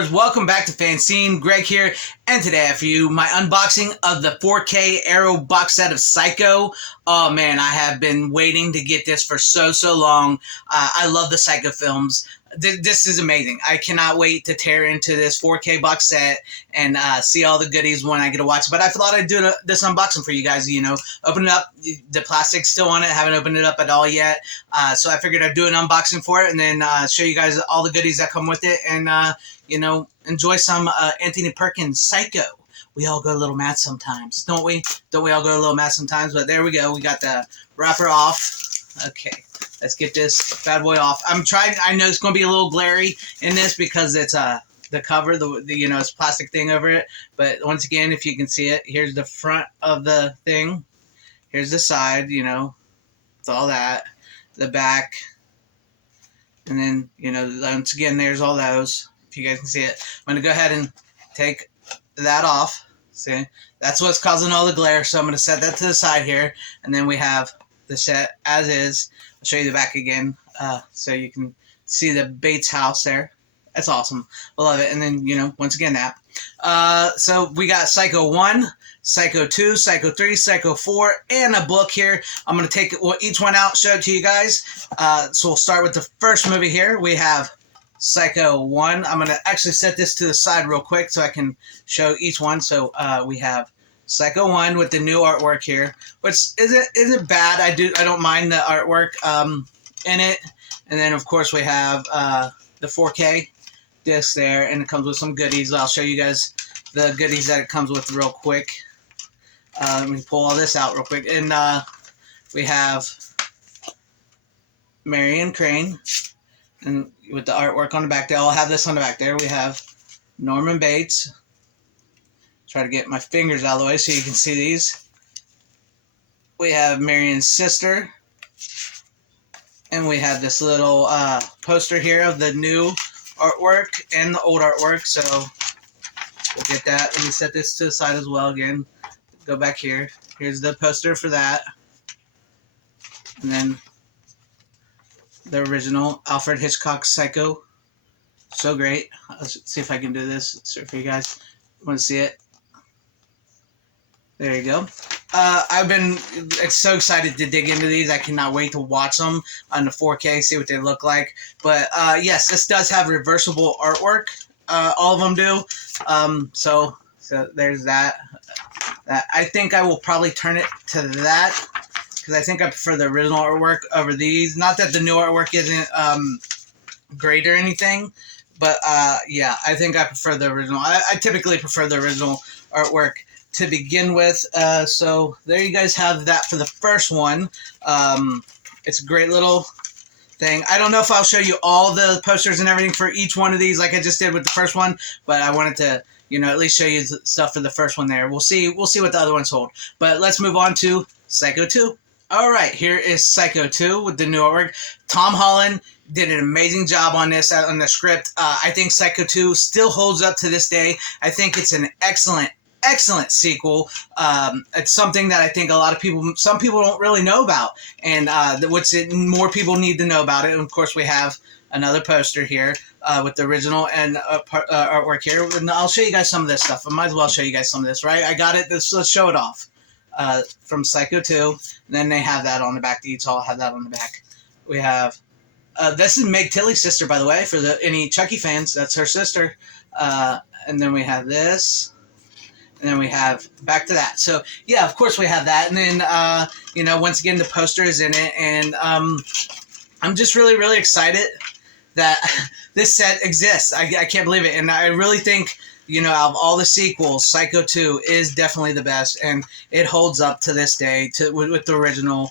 goers, welcome back to FanZcene. Greg here, and today I have for you my unboxing of the 4K Arrow box set of Psycho. Oh man, I have been waiting to get this for so long. I love the Psycho films. This is amazing. I cannot wait to tear into this 4K box set and see all the goodies when I get to watch it. But I thought I'd do this unboxing for you guys, open it up. The plastic's still on it. Haven't opened it up at all yet. So I figured I'd do an unboxing for it and then show you guys all the goodies that come with it and, enjoy some Anthony Perkins Psycho. We all go a little mad sometimes, don't we? Don't we all go a little mad sometimes? But there we go. We got the wrapper off. Okay. Let's get this bad boy off. I know it's going to be a little glary in this because it's the cover, it's plastic thing over it. But once again, if you can see it, here's the front of the thing. Here's the side, it's all that. The back. And then, once again, there's all those. If you guys can see it. I'm going to go ahead and take that off. See? That's what's causing all the glare. So I'm going to set that to the side here. And then we have the set as is. I'll show you the back again so you can see the Bates house there. That's awesome. I love it. And then, once again, that. So we got Psycho 1, Psycho 2, Psycho 3, Psycho 4, and a book here. I'm going to take each one out, show it to you guys. So we'll start with the first movie here. We have Psycho 1. I'm going to actually set this to the side real quick so I can show each one. So we have Psycho 1 with the new artwork here, which isn't bad. I don't mind the artwork in it. And then of course we have the 4K disc there, and it comes with some goodies. I'll show you guys the goodies that it comes with real quick. Let me pull all this out real quick. And we have Marion Crane, and with the artwork on the back. They all have this on the back there. We have Norman Bates. Try to get my fingers out of the way so you can see these. We have Marion's sister. And we have this little poster here of the new artwork and the old artwork. So we'll get that. Let me set this to the side as well again. Go back here. Here's the poster for that. And then the original Alfred Hitchcock Psycho. So great. Let's see if I can do this for you guys. Want to see it? There you go. I've been so excited to dig into these. I cannot wait to watch them on the 4K, see what they look like. But yes, this does have reversible artwork. All of them do. So there's that. I think I will probably turn it to that because I think I prefer the original artwork over these. Not that the new artwork isn't great or anything, but yeah, I think I prefer the original. I typically prefer the original artwork to begin with. So there you guys have that for the first one. It's a great little thing. I don't know if I'll show you all the posters and everything for each one of these like I just did with the first one, but I wanted to, at least show you the stuff for the first one there. We'll see what the other ones hold. But let's move on to Psycho 2. All right, here is Psycho 2 with the new artwork. Tom Holland did an amazing job on this, on the script. I think Psycho 2 still holds up to this day. I think it's an excellent sequel. It's something that I think some people don't really know about, and more people need to know about it. And of course, we have another poster here with the original and artwork here. And I'll show you guys some of this stuff. I might as well show you guys some of this, right? I got it. Let's show it off. From Psycho 2. And then they have that on the back. These all have that on the back. We have this is Meg Tilly's sister, by the way, for any Chucky fans. That's her sister. And then we have this. And then we have back to that. So, yeah, of course we have that. And then, once again, the poster is in it. And I'm just really, really excited that this set exists. I can't believe it. And I really think, out of all the sequels, Psycho 2 is definitely the best. And it holds up to this day with the original.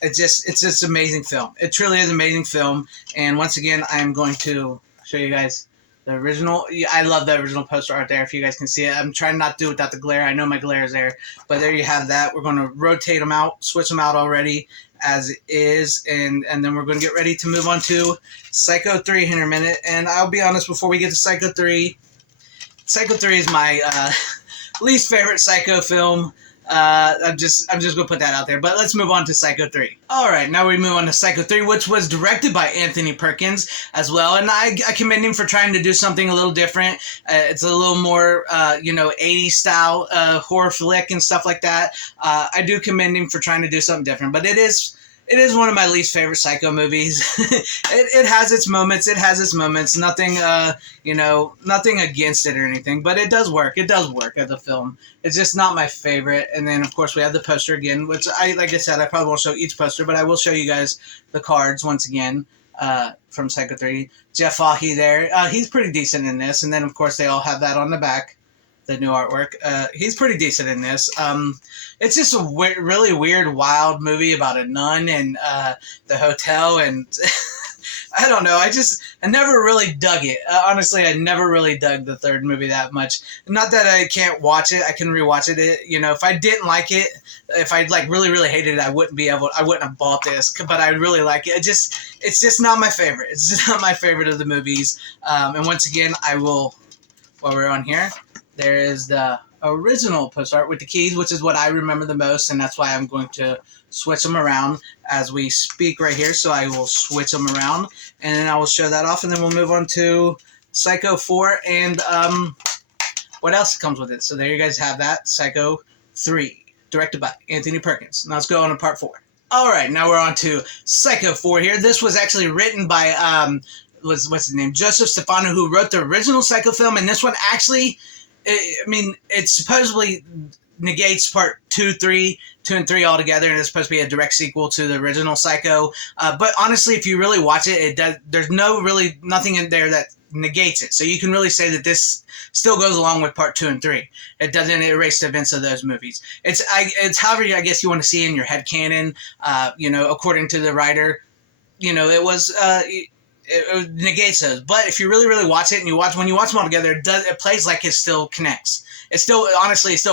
It's just an amazing film. It truly is an amazing film. And once again, I'm going to show you guys the original. I love the original poster art there, if you guys can see it. I'm trying not to do it without the glare. I know my glare is there. But there you have that. We're going to rotate them out, switch them out already as is. And then we're going to get ready to move on to Psycho 3 here in a minute. And I'll be honest, before we get to Psycho 3 is my least favorite Psycho film. I'm just gonna put that out there. But let's move on to Psycho 3. All right, now we move on to Psycho 3, which was directed by Anthony Perkins as well, and I commend him for trying to do something a little different. It's a little more 80s style horror flick and stuff like that. I do commend him for trying to do something different, but it is one of my least favorite Psycho movies. it has its moments. It has its moments. Nothing, nothing against it or anything, but it does work. It does work as a film. It's just not my favorite. And then, of course, we have the poster again, which like I said, I probably won't show each poster, but I will show you guys the cards once again from Psycho 3. Jeff Fahey there. He's pretty decent in this. And then, of course, they all have that on the back. The new artwork. He's pretty decent in this. It's just a really weird, wild movie about a nun and the hotel, and I don't know. I never really dug it. Honestly, I never really dug the third movie that much. Not that I can't watch it. I can rewatch it. If I didn't like it, if I really, really hated it, I wouldn't have bought this. But I really like it. It's just not my favorite. It's just not my favorite of the movies. And once again, I will, while we're on here, there is the original post art with the keys, which is what I remember the most, and that's why I'm going to switch them around as we speak right here. So I will switch them around, and then I will show that off, and then we'll move on to Psycho 4 and what else comes with it. So there you guys have that, Psycho 3, directed by Anthony Perkins. Now let's go on to part 4. All right, now we're on to Psycho 4 here. This was actually written by what's his name? Joseph Stefano, who wrote the original Psycho film, and this one actually, it supposedly negates part 2 and 3 altogether, and it's supposed to be a direct sequel to the original Psycho. But honestly, if you really watch it, there's nothing in there that negates it. So you can really say that this still goes along with part 2 and 3. It doesn't erase the events of those movies. It's however I guess you want to see in your head canon. According to the writer, it was. It negates those, but if you really, really watch it, and when you watch them all together, it plays like it still connects. It still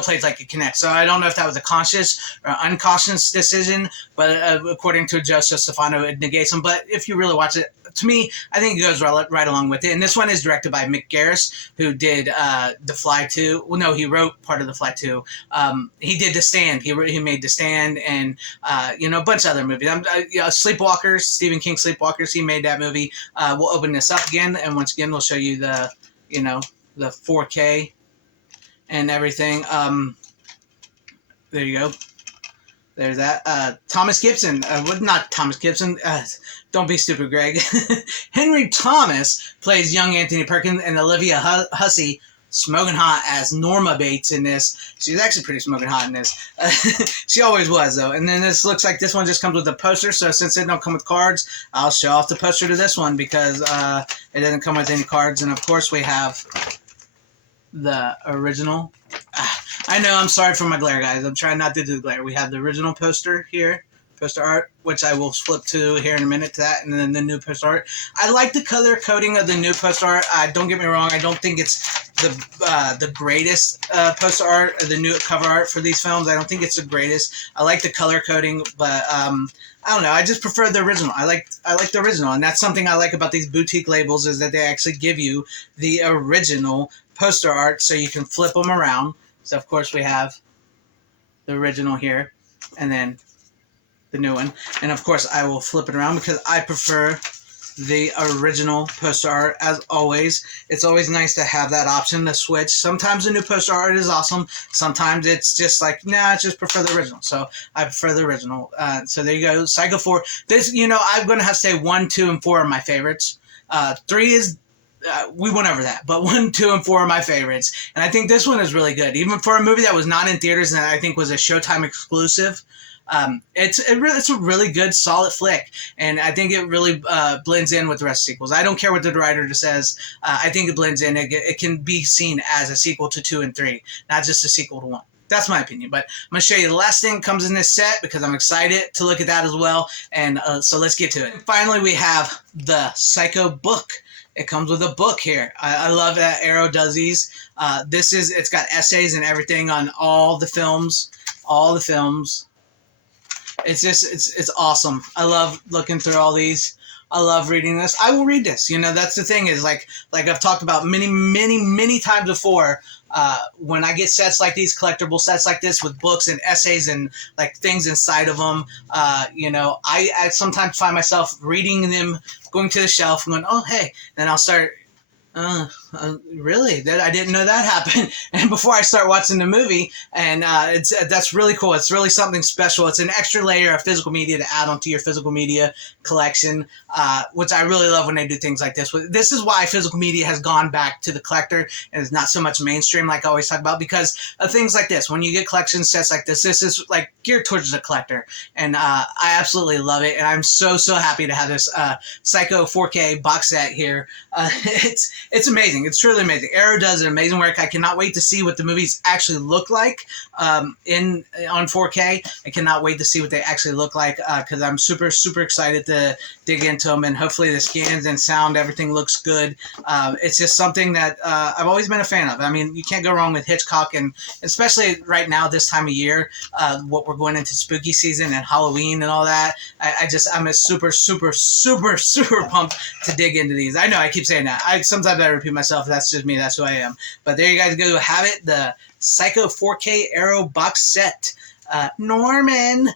plays like it connects. So I don't know if that was a conscious or unconscious decision, but according to Joseph Stefano, it negates them. But if you really watch it, to me, I think it goes right along with it. And this one is directed by Mick Garris, who did The Fly 2. Well, no, he wrote part of The Fly 2. He did The Stand. He made The Stand, and a bunch of other movies. Sleepwalkers, Stephen King Sleepwalkers. He made that movie. We'll open this up again, and once again, we'll show you the 4K and everything. There you go. There's that. Thomas Gibson. Not Thomas Gibson. Don't be stupid, Greg. Henry Thomas plays young Anthony Perkins, and Olivia Hussey smoking hot as Norma Bates in this. She's actually pretty smoking hot in this. She always was, though. And then this looks like this one just comes with a poster. So since it don't come with cards, I'll show off the poster to this one because it doesn't come with any cards. And of course, we have the original. I know, I'm sorry for my glare, guys. I'm trying not to do the glare. We have the original poster here, poster art, which I will flip to here in a minute to that, and then the new poster art. I like the color coding of the new poster art. Don't get me wrong. I don't think it's the greatest poster art, or the new cover art for these films. I don't think it's the greatest. I like the color coding, but I don't know. I just prefer the original. I like the original, and that's something I like about these boutique labels is that they actually give you the original poster art so you can flip them around. So, of course, we have the original here, and then the new one. And, of course, I will flip it around because I prefer the original poster art, as always. It's always nice to have that option to switch. Sometimes the new poster art is awesome. Sometimes it's just like, nah, I just prefer the original. So, I prefer the original. So, there you go. Psycho 4. This, I'm going to have to say 1, 2, and 4 are my favorites. 3 is... we went over that, but 1, 2, and 4 are my favorites, and I think this one is really good, even for a movie that was not in theaters and I think was a Showtime exclusive. It's a really good, solid flick, and I think it really blends in with the rest of the sequels. I don't care what the writer says. I think it blends in. It can be seen as a sequel to 2 and 3, not just a sequel to 1. That's my opinion, but I'm going to show you the last thing that comes in this set because I'm excited to look at that as well, and so let's get to it. And finally, we have the Psycho book. It comes with a book here. I love that Arrow does these. It's got essays and everything on all the films. It's awesome. I love looking through all these. I love reading this. I will read this. You know, that's the thing is like I've talked about many times before. When I get sets like these, collectible sets like this with books and essays and like things inside of them, you know, I sometimes find myself reading them, going to the shelf and going, oh, hey, then I'll start, really? That I didn't know that happened. And before I start watching the movie, and that's really cool. It's really something special. It's an extra layer of physical media to add onto your physical media collection, which I really love when they do things like this. This is why physical media has gone back to the collector and is not so much mainstream like I always talk about, because of things like this. When you get collection sets like this is like geared towards the collector, and I absolutely love it. And I'm so happy to have this Psycho 4K box set here. It's amazing. It's truly amazing. Arrow does an amazing work. I cannot wait to see what the movies actually look like on 4K. I cannot wait to see what they actually look like because I'm super excited to dig into them, and hopefully the scans and sound, everything looks good. It's just something that I've always been a fan of. I mean, you can't go wrong with Hitchcock, and especially right now this time of year, what we're going into spooky season and Halloween and all that. I'm a super pumped to dig into these. I know I keep saying that. Sometimes I repeat myself. That's just me. That's who I am. But there you guys go. Have it. The Psycho 4K Arrow box set. Norman.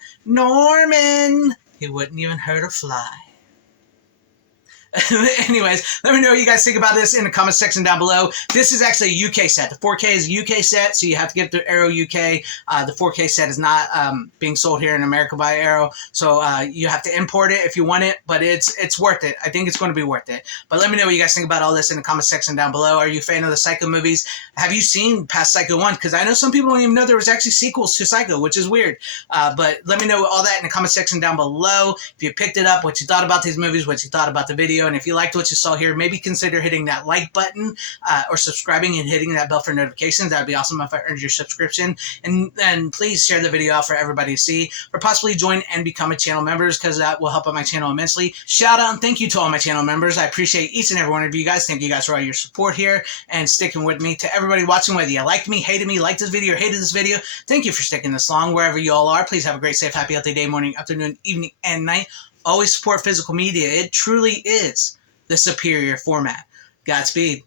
He wouldn't even hurt a fly. Anyways, let me know what you guys think about this in the comment section down below. This is actually a UK set. The 4K is a UK set, so you have to get the Arrow UK. The 4K set is not being sold here in America by Arrow, so you have to import it if you want it, but it's worth it. I think it's going to be worth it. But let me know what you guys think about all this in the comment section down below. Are you a fan of the Psycho movies? Have you seen past Psycho 1? Because I know some people don't even know there was actually sequels to Psycho, which is weird. But let me know all that in the comment section down below. If you picked it up, what you thought about these movies, what you thought about the video. And if you liked what you saw here, maybe consider hitting that like button or subscribing and hitting that bell for notifications. That would be awesome if I earned your subscription. And please share the video out for everybody to see, or possibly join and become a channel members, because that will help out my channel immensely. Shout out and thank you to all my channel members. I appreciate each and every one of you guys. Thank you guys for all your support here and sticking with me. To everybody watching, whether you liked me, hated me, liked this video, or hated this video, thank you for sticking this long. Wherever you all are, please have a great, safe, happy, healthy day, morning, afternoon, evening, and night. Always support physical media. It truly is the superior format. Godspeed.